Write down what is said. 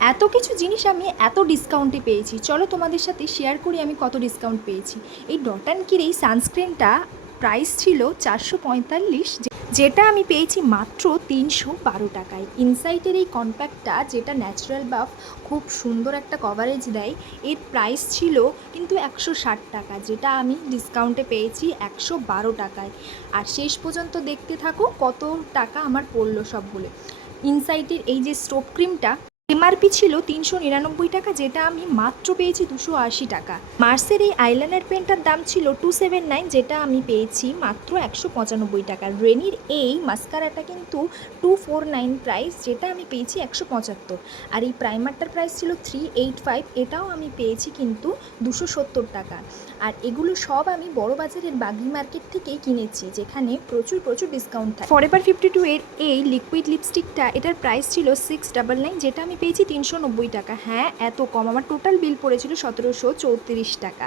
এত কিছু জিনিস আমি এত ডিসকাউন্টে পেয়েছি, চলো তোমাদের সাথে শেয়ার করি আমি কত ডিসকাউন্ট পেয়েছি। এই ডট অ্যান্ড কির এই সানস্ক্রিনটা প্রাইস ছিল 445, যেটা আমি পেয়েছি মাত্র 312 টাকায়। ইনসাইটের এই কম্প্যাক্টটা, যেটা ন্যাচারাল বাফ খুব সুন্দর একটা কভারেজ দেয়, এর প্রাইস ছিল কিন্তু 160 টাকা, যেটা আমি ডিসকাউন্টে পেয়েছি 112 টাকায়। আর শেষ পর্যন্ত দেখতে থাকো কত টাকা আমার পড়লো সবগুলো। ইনসাইটের এই যে স্টোভ ক্রিমটা এমআরপি ছিল 399 টাকা, যেটা আমি মাত্র পেয়েছি 280 টাকা। মার্সের এই আইলাইনার পেনটার দাম ছিল 279, যেটা আমি পেয়েছি মাত্র 195 টাকা। রেনির এই মাস্কারাটা কিন্তু 249 প্রাইস, যেটা আমি পেয়েছি 175। আর এই প্রাইমারটার প্রাইস ছিল 385, এটাও আমি পেয়েছি কিন্তু 270 টাকা। আর এগুলো সব আমি বড় বাজারের বাগরি মার্কেট থেকেই কিনেছি, যেখানে প্রচুর প্রচুর ডিসকাউন্ট থাকে। ফরএভার 52 এর এই লিকুইড লিপস্টিকটা, এটার প্রাইস ছিল 699, যেটা আমি পেয়েছি 390 টাকা। হ্যাঁ, এত কম। আমার টোটাল বিল পড়েছিল 1734 টাকা।